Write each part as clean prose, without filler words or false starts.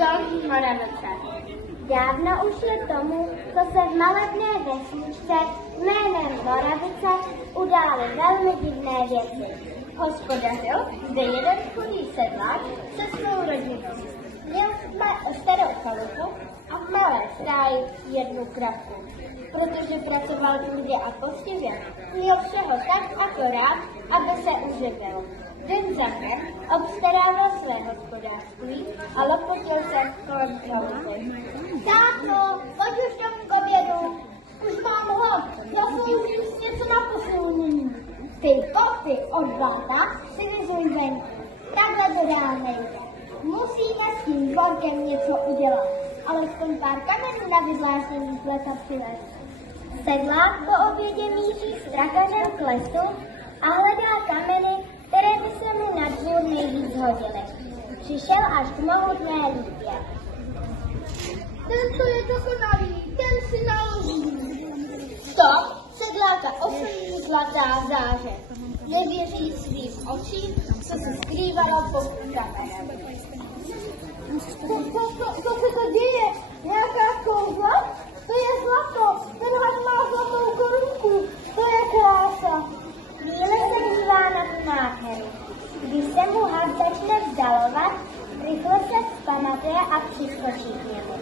Dom Moravice. Dávno už je tomu, co se v malebné vesničce jménem Moravice udály velmi divné věci. Hospodařil zde jeden chudý sedlák se svou rodinou. Měl starou chalupu a v malé stáji jednu kravku. Protože pracoval tvrdě a poctivě, měl všeho tak akorát, aby se uživil. Den za dnem obstarával své hospodářství a lopotil se kolem chalupy. Táto, pojď už domů k obědu. Už mám hlad, zasloužím si něco na posilnění. Ty koty od blata si vyzuj venku. Takhle to dál nejde. Musíme s tím dvorkem něco udělat. Alespoň pár kamenů na vydláždění leta přivez. Sedlák po obědě míří s trakařem k lesu a hledá kameny, které by se mu na dvůr nejvíc hodily. Přišel až k mohutné lípě. Tento je dokonalý, ten si naloží. To sedláka oslní zlatá záře. Nevěří svým očím, co se skrývalo pod kamenem. Co se to děje? Nějaká kouzla? To je zlato, ten had má zlatou korunku, to je krása. Chvíli se dívá na tu nádheru. Když se mu had začne vzdalovat, rychle se vzpamatuje a přiskočí k němu.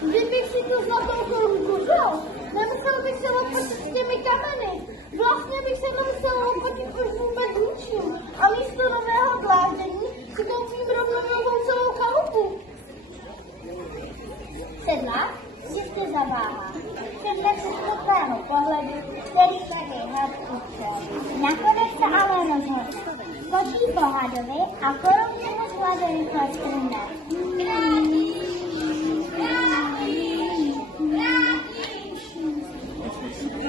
Kdybych si tu zlatou korunku vzal, nemusel bych se lopatit s těmi kameny. Vlastně bych se nemusel lopatit už vůbec ničím. A místo nového dláždění si koupím rovnou novou celou chalupu. Sedlák jistě zaváhá. Předle překvapného pohledu, který se jej had upřel. Nakonec se ale rozhodne. Skočí po hadovi a korunku mu z hlavy rychle strhne.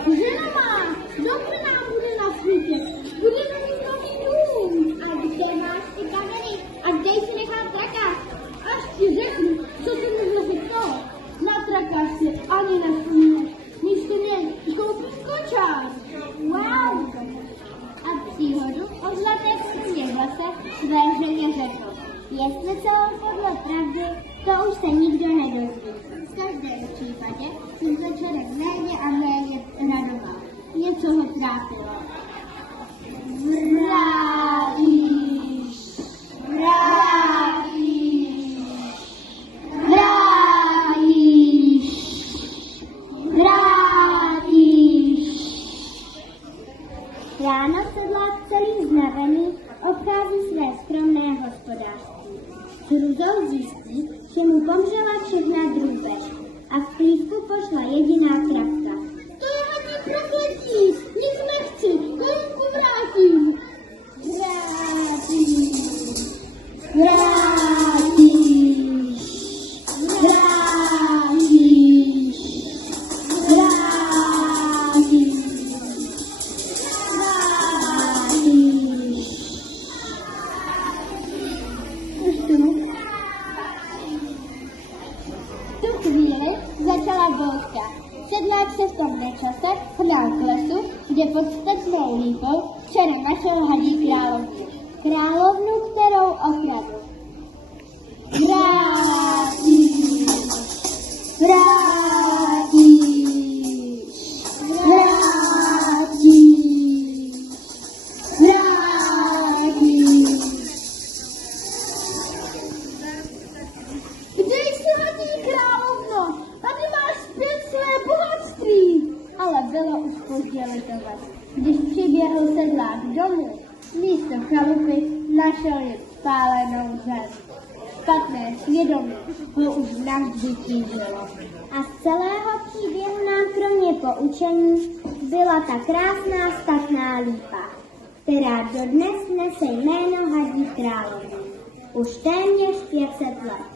Žena má, dobře nám bude na světě. Budeme mít nový dům. A kde máš ty kameny? A dej si nechám trakář. Až ti řeknu, co se mi zase stalo. Na trakář si ani nevzpomínáš. Místo něj koupím kočár. Wow! A příhodu o zlaté koruně zase své ženě řekl. Jestli celou podle pravdy, to už se nikdo nedozví. V každém případě se začarek méně a méně radoval. Něco ho trápilo. Vrátíš! Vrátíš! Vrátíš! Vrátíš! Ráno sedlák celý znavený obchází své skromné hospodářství. S hrůzou zjistí, že mu pomřela všechna drůbež a v plívku pošla jediná kravka. To je hodně prokletí. Nic nechci. Korunku vrátím. Vrátíš! Vrátíš! Vrátíš! Vrátíš! Vrátíš! Už tu? V tu chvíli začala bouřka. Sedlák se v tom nečase hnal k lesu, kde pod stečnou lípou včera našel hadí královnu. Královnu, kterou okradl. Vrátíš! Vrátíš! Vrátíš! Vrátíš! Kde jsi hadí královno? Tady máš zpět své bohatství. Ale bylo už pozdě litovat. Když přiběhl sedlák domů, místo chalupy našel jen spálenou zem. Špatné svědomí ho už navždy tížilo. A z celého příběhu nám kromě poučení byla ta krásná statná lípa, která dodnes nese jméno hadí královny. Už téměř 500 let.